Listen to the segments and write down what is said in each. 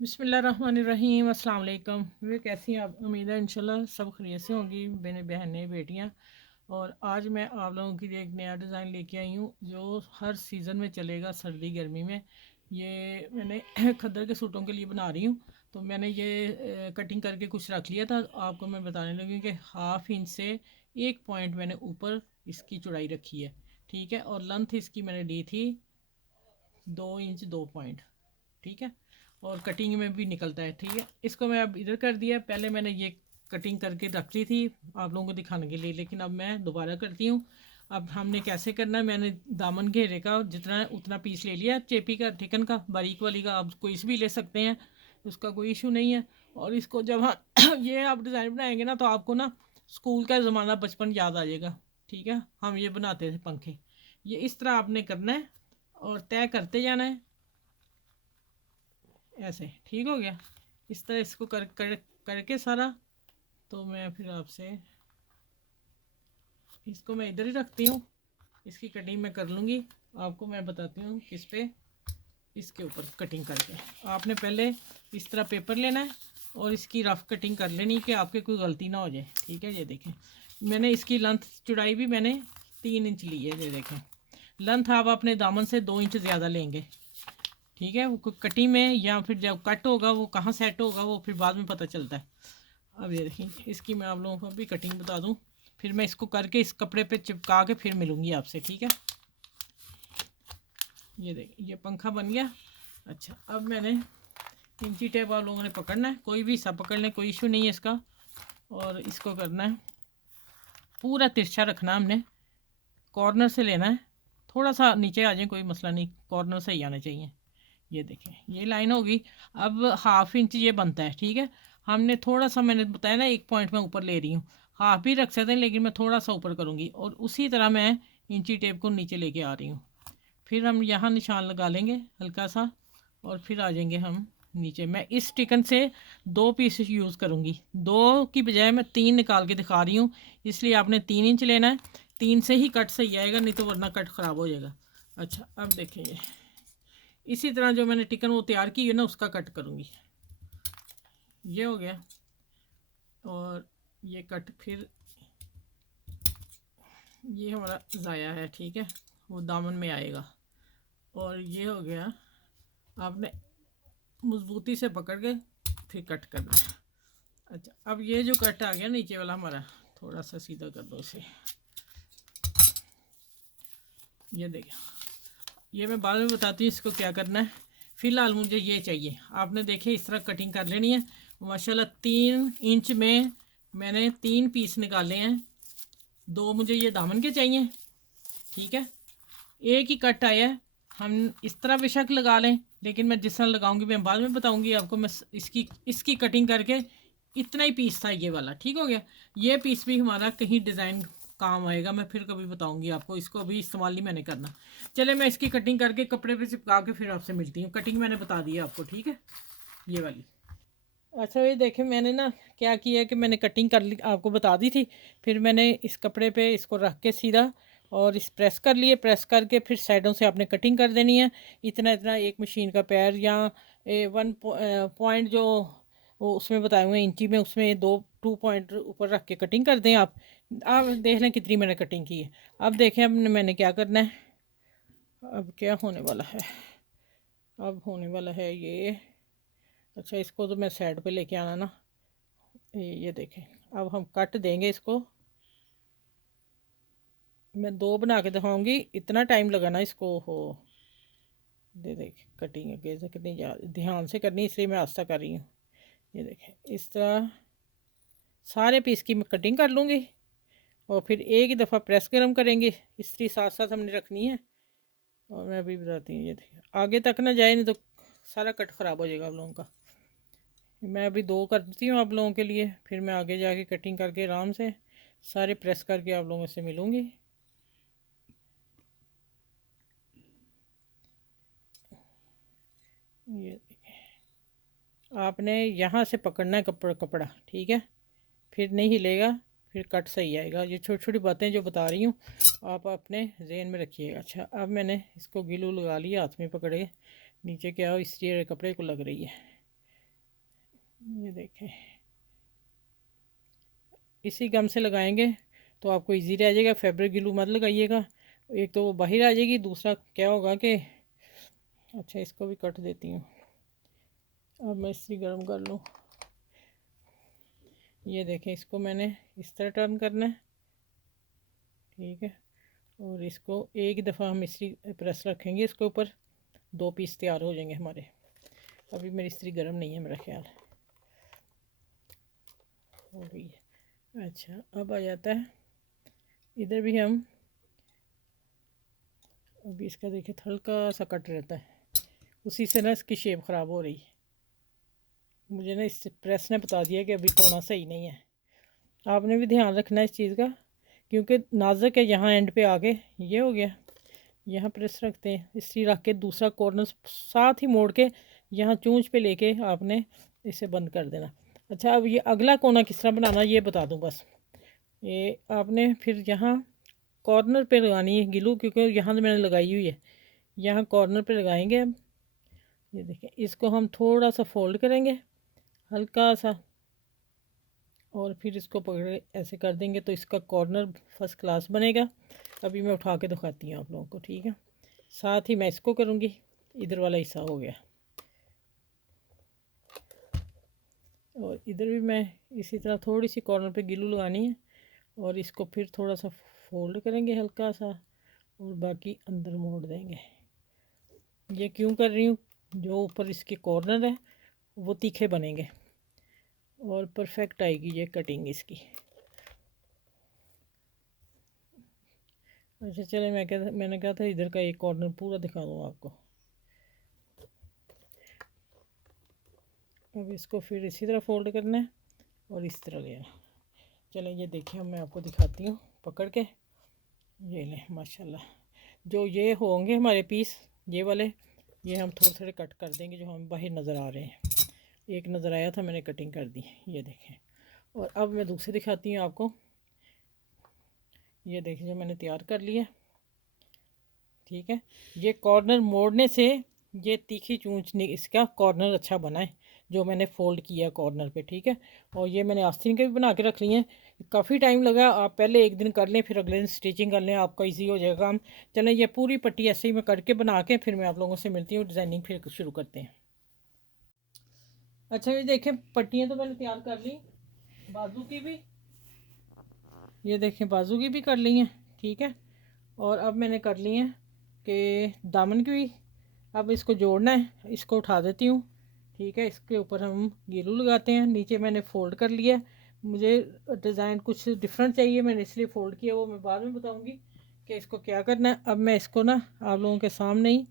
बिस्मिल्लाहिर्रहमानिर्रहीम। अस्सलाम वालेकुम। वे कैसी हैं आप? उम्मीद है इंशाल्लाह सब खैरियत से होंगी मेरी बहनें बेटियां। और आज मैं आप लोगों के लिए एक नया डिज़ाइन लेके आई हूँ जो हर सीज़न में चलेगा, सर्दी गर्मी में। ये मैंने खद्दर के सूटों के लिए बना रही हूँ। तो मैंने ये कटिंग करके कुछ रख लिया था। आपको मैं बताने लगी कि हाफ इंच से 1 पॉइंट मैंने ऊपर इसकी चौड़ाई रखी है, ठीक है। और लेंथ इसकी मैंने ली थी 2 इंच 2 पॉइंट, ठीक है। और कटिंग में भी निकलता है, ठीक है। इसको मैं अब इधर कर दिया। पहले मैंने ये कटिंग करके रख ली थी आप लोगों को दिखाने के लिए, लेकिन अब मैं दोबारा करती हूँ। अब हमने कैसे करना है, मैंने दामन घेरे का जितना है उतना पीस ले लिया, चेपी का, थिकन का, बारीक वाली का। आप कोई भी ले सकते हैं, उसका कोई इशू नहीं है। और इसको जब हम ये आप डिज़ाइन बनाएंगे ना, तो आपको ना स्कूल का ज़माना, बचपन याद आ जाएगा, ठीक है। हम ये बनाते थे पंखे। ये इस तरह आपने करना है और तय करते जाना है ऐसे, ठीक हो गया। इस तरह इसको करके सारा। तो मैं फिर आपसे इसको मैं इधर ही रखती हूँ। इसकी कटिंग मैं कर लूँगी। आपको मैं बताती हूँ किस पे, इसके ऊपर कटिंग करके आपने पहले इस तरह पेपर लेना है और इसकी रफ़ कटिंग कर लेनी कि आपके कोई गलती ना हो जाए, ठीक है। ये देखें, मैंने इसकी लेंथ चौड़ाई भी मैंने 3 इंच ली है। ये देखें, लेंथ आप अपने दामन से 2 इंच ज़्यादा लेंगे, ठीक है। वो कटिंग में या फिर जब कट होगा वो कहाँ सेट होगा वो फिर बाद में पता चलता है। अब ये देखिए, इसकी मैं आप लोगों को भी कटिंग बता दूं, फिर मैं इसको करके इस कपड़े पे चिपका के फिर मिलूंगी आपसे, ठीक है। ये देखिए, ये पंखा बन गया। अच्छा, अब मैंने इंची टेप आप लोगों ने पकड़ना है, कोई भी हिस्सा पकड़ लें, कोई इशू नहीं है इसका। और इसको करना है पूरा तिरछा रखना, हमने कॉर्नर से लेना है। थोड़ा सा नीचे आ जाए कोई मसला नहीं, कॉर्नर से ही आने चाहिए। ये देखें, ये लाइन होगी। अब हाफ इंच ये बनता है, ठीक है। हमने थोड़ा सा, मैंने बताया ना 1 पॉइंट में ऊपर ले रही हूँ। हाफ भी रख सकते हैं लेकिन मैं थोड़ा सा ऊपर करूँगी, और उसी तरह मैं इंची टेप को नीचे लेके आ रही हूँ। फिर हम यहाँ निशान लगा लेंगे हल्का सा, और फिर आ जाएंगे हम नीचे। मैं इस स्टिकन से 2 पीस यूज़ करूँगी, 2 की बजाय मैं 3 निकाल के दिखा रही हूँ। इसलिए आपने 3 इंच लेना है, 3 से ही कट सही आएगा, नहीं तो वरना कट ख़राब हो जाएगा। अच्छा, अब देखेंगे इसी तरह जो मैंने टिकन वो तैयार की है ना, उसका कट करूँगी। ये हो गया। और ये कट फिर ये हमारा ज़ाया है, ठीक है, वो दामन में आएगा। और ये हो गया, आपने मजबूती से पकड़ के फिर कट करना है। अच्छा, अब ये जो कट आ गया नीचे वाला हमारा, थोड़ा सा सीधा कर दो इसे। ये देखिए, ये मैं बाद में बताती हूँ इसको क्या करना है। फ़िलहाल मुझे ये चाहिए, आपने देखे इस तरह कटिंग कर लेनी है। माशाल्लाह 3 इंच में मैंने 3 पीस निकाले हैं। 2 मुझे ये दामन के चाहिए, ठीक है। एक ही कट आया है। हम इस तरह बेशक लगा लें, लेकिन मैं जिस तरह लगाऊंगी मैं बाद में बताऊंगी आपको। मैं इसकी इसकी कटिंग करके इतना ही पीस था ये वाला, ठीक हो गया। ये पीस भी हमारा कहीं डिज़ाइन काम आएगा, मैं फिर कभी बताऊंगी आपको। इसको अभी इस्तेमाल नहीं मैंने करना। चले, मैं इसकी कटिंग करके कपड़े पे चिपका के फिर आपसे मिलती हूँ। कटिंग मैंने बता दी है आपको, ठीक है, ये वाली। अच्छा, ये देखें, मैंने ना क्या किया कि मैंने कटिंग कर ली, आपको बता दी थी। फिर मैंने इस कपड़े पे इसको रख के सीधा, और इस प्रेस कर लिए, प्रेस करके फिर साइडों से आपने कटिंग कर देनी है। इतना इतना एक मशीन का पैर, या 1 पॉइंट जो वो उसमें बताए हुए इंची में, उसमें 2 पॉइंट ऊपर रख के कटिंग कर दें आप देख लें कितनी मैंने कटिंग की है। अब देखें, अब मैंने क्या करना है। अब क्या होने वाला है, अब होने वाला है ये। अच्छा, इसको तो मैं साइड पे लेके आना ना। ये देखें, अब हम कट देंगे इसको। मैं 2 बना के दिखाऊंगी, इतना टाइम लगाना इसको हो। दे देख, कटिंग अगे से कितनी ध्यान से करनी, इसलिए मैं आस्ता कर रही हूँ। ये देखें, इस तरह सारे पीस की मैं कटिंग कर लूँगी, और फिर एक ही दफ़ा प्रेस गरम करेंगे। इस्त्री साथ साथ हमने रखनी है। और मैं अभी बताती हूँ, ये देखिए, आगे तक ना जाए, नहीं तो सारा कट ख़राब हो जाएगा आप लोगों का। मैं अभी 2 करती हूँ आप लोगों के लिए, फिर मैं आगे जाके कटिंग करके आराम से सारे प्रेस करके आप लोगों से मिलूँगी। ये आपने यहाँ से पकड़ना है कपड़ा, ठीक है, फिर नहीं हिलेगा, फिर कट सही आएगा। ये छोटी छोटी बातें जो बता रही हूँ आप अपने जहन में रखिएगा। अच्छा, अब मैंने इसको गिलू लगा लिया, हाथ में पकड़े नीचे क्या हो, इस कपड़े को लग रही है। ये देखें, इसी गम से लगाएंगे तो आपको इजी रह जाएगा। फैब्रिक ग्लू मत लगाइएगा, एक तो वो बाहर आ जाएगी, दूसरा क्या होगा कि अच्छा इसको भी कट देती हूँ। अब मैं इसी गर्म कर लूँ। ये देखें, इसको मैंने इस तरह टर्न करना है, ठीक है। और इसको एक दफ़ा हम इसी प्रेस रखेंगे, इसके ऊपर 2 पीस तैयार हो जाएंगे हमारे। अभी मेरी इस्त्री गर्म नहीं है, मेरा ख्याल हो गई है। अच्छा, अब आ जाता है इधर भी हम, अभी इसका देखिए हल्का सा कट रहता है, उसी से ना इसकी शेप ख़राब हो रही है। मुझे ना इस प्रेस ने बता दिया कि अभी कोना सही नहीं है। आपने भी ध्यान रखना है इस चीज़ का, क्योंकि नाजुक है। यहाँ एंड पे आके ये हो गया, यहाँ प्रेस रखते हैं, इसी रख के दूसरा कॉर्नर साथ ही मोड़ के यहाँ चूंच पे लेके आपने इसे बंद कर देना। अच्छा, अब ये अगला कोना किस तरह बनाना ये बता दूँ बस। ये आपने फिर यहाँ कॉर्नर पे लगानी है गिलू, क्योंकि यहाँ से मैंने लगाई हुई है, यहाँ कॉर्नर पे लगाएंगे अब। ये देखें, इसको हम थोड़ा सा फोल्ड करेंगे हल्का सा, और फिर इसको पकड़े ऐसे कर देंगे तो इसका कॉर्नर फर्स्ट क्लास बनेगा। अभी मैं उठा के दिखाती हूँ आप लोगों को, ठीक है। साथ ही मैं इसको करूँगी, इधर वाला हिस्सा हो गया, और इधर भी मैं इसी तरह थोड़ी सी कॉर्नर पे गिलू लगानी है, और इसको फिर थोड़ा सा फोल्ड करेंगे हल्का सा, और बाकी अंदर मोड़ देंगे। ये क्यों कर रही हूँ, जो ऊपर इसके कॉर्नर है वो तीखे बनेंगे और परफेक्ट आएगी ये कटिंग इसकी। अच्छा चले, मैंने कहा था इधर का एक कॉर्नर पूरा दिखा दूँ आपको। अब इसको फिर इसी तरह फोल्ड करना है और इस तरह लेना। चलें ये देखिए, मैं आपको दिखाती हूँ पकड़ के। ये लें माशाल्लाह, जो ये होंगे हमारे पीस ये वाले, ये हम थोड़े थोड़े कट कर देंगे जो हमें बाहर नज़र आ रहे हैं। एक नज़र आया था, मैंने कटिंग कर दी, ये देखें। और अब मैं दूसरी दिखाती हूँ आपको। ये देखिए, जो मैंने तैयार कर लिया, ठीक है। ये कॉर्नर मोड़ने से ये तीखी चूंच नहीं, इसका कॉर्नर अच्छा बना है जो मैंने फ़ोल्ड किया कॉर्नर पे, ठीक है। और ये मैंने आस्तीन के भी बना के रख लिए हैं। काफ़ी टाइम लगा, आप पहले एक दिन कर लें फिर अगले दिन स्टिचिंग कर लें, आपका इजी हो जाएगा काम। चलें ये पूरी पट्टी ऐसे ही मैं करके बना के फिर मैं आप लोगों से मिलती हूँ, डिज़ाइनिंग फिर शुरू करते हैं। अच्छा, ये देखें पट्टियाँ तो मैंने तैयार कर ली, बाजू की भी, ये देखें बाजू की भी कर ली हैं, ठीक है। और अब मैंने कर ली हैं कि दामन की भी। अब इसको जोड़ना है, इसको उठा देती हूँ, ठीक है। इसके ऊपर हम गिलू लगाते हैं, नीचे मैंने फ़ोल्ड कर लिया। मुझे डिज़ाइन कुछ डिफरेंट चाहिए, मैंने इसलिए फ़ोल्ड किया, वो मैं बाद में बताऊँगी कि इसको क्या करना है। अब मैं इसको ना आप लोगों के सामने ही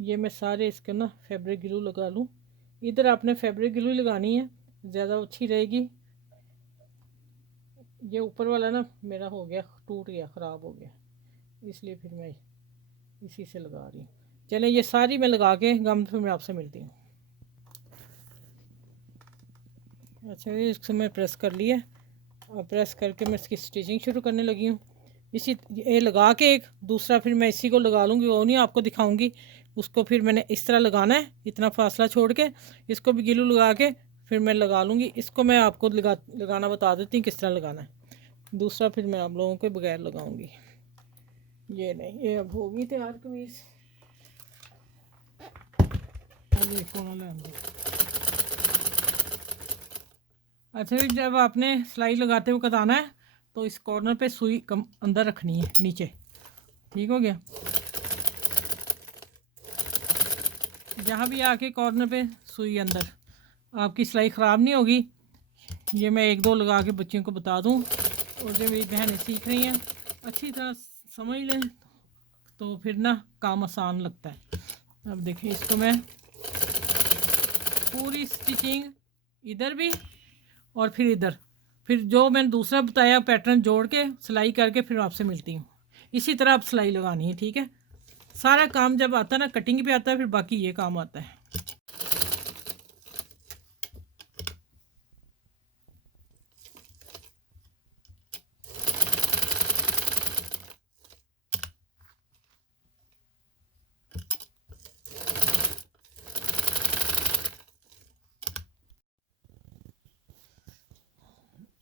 ये मैं सारे इसके ना फैब्रिक ग्लू लगा लूँ। इधर आपने फैब्रिक ग्लू लगानी है, ज़्यादा अच्छी रहेगी। ये ऊपर वाला ना मेरा हो गया, टूट गया, ख़राब हो गया, इसलिए फिर मैं इसी से लगा रही हूँ। चलें ये सारी मैं लगा के गम फिर मैं आपसे मिलती हूँ। अच्छा, ये इसको मैं प्रेस कर लिया, और प्रेस करके मैं इसकी स्टिचिंग शुरू करने लगी हूँ। इसी ये लगा के एक दूसरा फिर मैं इसी को लगा लूँगी, वो नहीं आपको दिखाऊँगी। उसको फिर मैंने इस तरह लगाना है, इतना फासला छोड़ के इसको भी गिलू लगा के फिर मैं लगा लूँगी। इसको मैं आपको लगाना बता देती हूँ किस तरह लगाना है। दूसरा फिर मैं आप लोगों के बगैर लगाऊँगी। ये नहीं, ये अब होगी तैयार कमीज़। अच्छा जी, जब आपने सिलाई लगाते हुए कताना है तो इस कॉर्नर पे सुई कम अंदर रखनी है नीचे, ठीक हो गया। जहाँ भी आके कॉर्नर पे सुई अंदर, आपकी सिलाई ख़राब नहीं होगी। ये मैं एक दो लगा के बच्चियों को बता दूँ, और जो मेरी बहनें सीख रही हैं अच्छी तरह समझ लें तो फिर ना काम आसान लगता है। अब देखिए, इसको मैं पूरी स्टिचिंग इधर भी और फिर इधर, फिर जो मैंने दूसरा बताया पैटर्न जोड़ के सिलाई करके फिर आपसे मिलती हूँ। इसी तरह आप सिलाई लगानी है, ठीक है। सारा काम जब आता है ना कटिंग पे आता है, फिर बाकी ये काम आता है।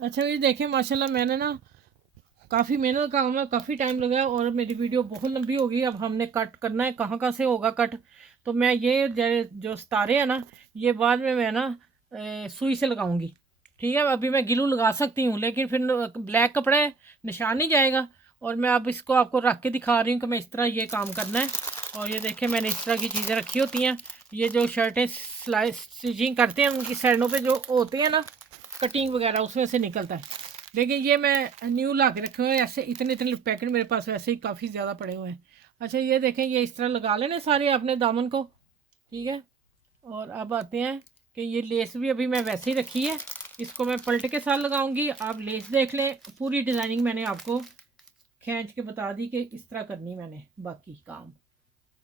अच्छा ये देखें माशाल्लाह मैंने ना काफ़ी मेहनत काम है, काफ़ी टाइम लगा है और मेरी वीडियो बहुत लंबी हो गई। अब हमने कट करना है, कहाँ कहाँ से होगा कट। तो मैं ये जो सितारे हैं ना, ये बाद में मैं ना सुई से लगाऊंगी। ठीक है, अभी मैं गिलू लगा सकती हूँ लेकिन फिर ब्लैक कपड़ा है, निशान नहीं जाएगा। और मैं अब इसको आपको रख के दिखा रही हूँ कि मैं इस तरह ये काम करना है। और ये देखें मैंने इस तरह की चीज़ें रखी होती हैं। ये जो शर्टें सिलाई स्टिचिंग करते हैं उनकी साइडों पे जो होते हैं ना कटिंग वगैरह, उसमें से निकलता है। लेकिन ये मैं न्यू ला के रखे हुए हैं, ऐसे इतने इतने पैकेट मेरे पास वैसे ही काफ़ी ज़्यादा पड़े हुए हैं। अच्छा ये देखें, ये इस तरह लगा लेने सारे अपने दामन को। ठीक है, और अब आते हैं कि ये लेस भी अभी मैं वैसे ही रखी है, इसको मैं पलट के साथ लगाऊंगी। आप लेस देख लें, पूरी डिज़ाइनिंग मैंने आपको खींच के बता दी कि इस तरह करनी मैंने बाकी काम।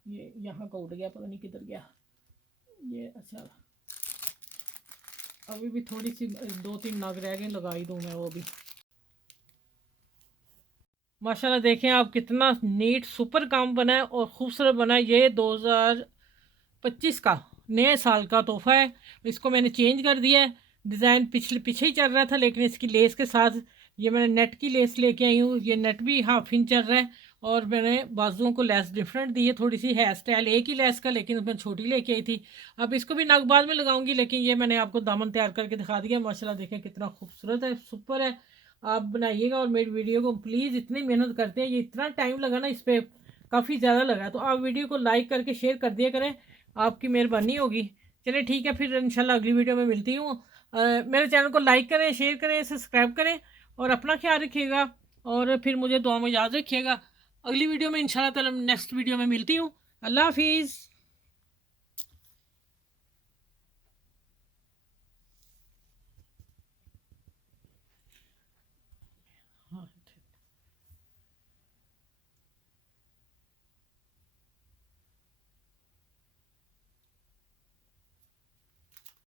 ये यहाँ का उड़ गया, पता नहीं किधर गया ये। अच्छा अभी भी थोड़ी सी 2-3 नग रह गए, लगा ही दूँ मैं वो भी। माशाल्लाह देखें आप कितना नीट सुपर काम बना है और ख़ूबसूरत बना है। ये 2025 का नए साल का तोहफा है। इसको मैंने चेंज कर दिया है, डिज़ाइन पीछे ही चल रहा था लेकिन इसकी लेस के साथ ये मैंने नेट की लेस लेके आई हूँ। ये नेट भी 1/2 इंच चल रहा है और मैंने बाजुओं को लेस डिफरेंट दी है, थोड़ी सी हेयर स्टाइल एक ही लेस का लेकिन उसमें छोटी लेके आई थी। अब इसको भी नग बाद में लगाऊंगी, लेकिन ये मैंने आपको दामन तैयार करके दिखा दिया। माशाल्लाह देखें कितना खूबसूरत है, सुपर है। आप बनाइएगा और मेरी वीडियो को प्लीज़, इतनी मेहनत करते हैं, ये इतना टाइम लगा ना इस पर, काफ़ी ज़्यादा लगा। तो आप वीडियो को लाइक करके शेयर कर दिया करें, आपकी मेहरबानी होगी। चलिए ठीक है, फिर इंशाल्लाह अगली वीडियो में मिलती हूँ। मेरे चैनल को लाइक करें, शेयर करें, सब्सक्राइब करें और अपना ख्याल रखिएगा। और फिर मुझे दुआ में याद रखिएगा। अगली वीडियो में इंशाल्लाह ताला नेक्स्ट वीडियो में मिलती हूँ। अल्लाह हाफिज़।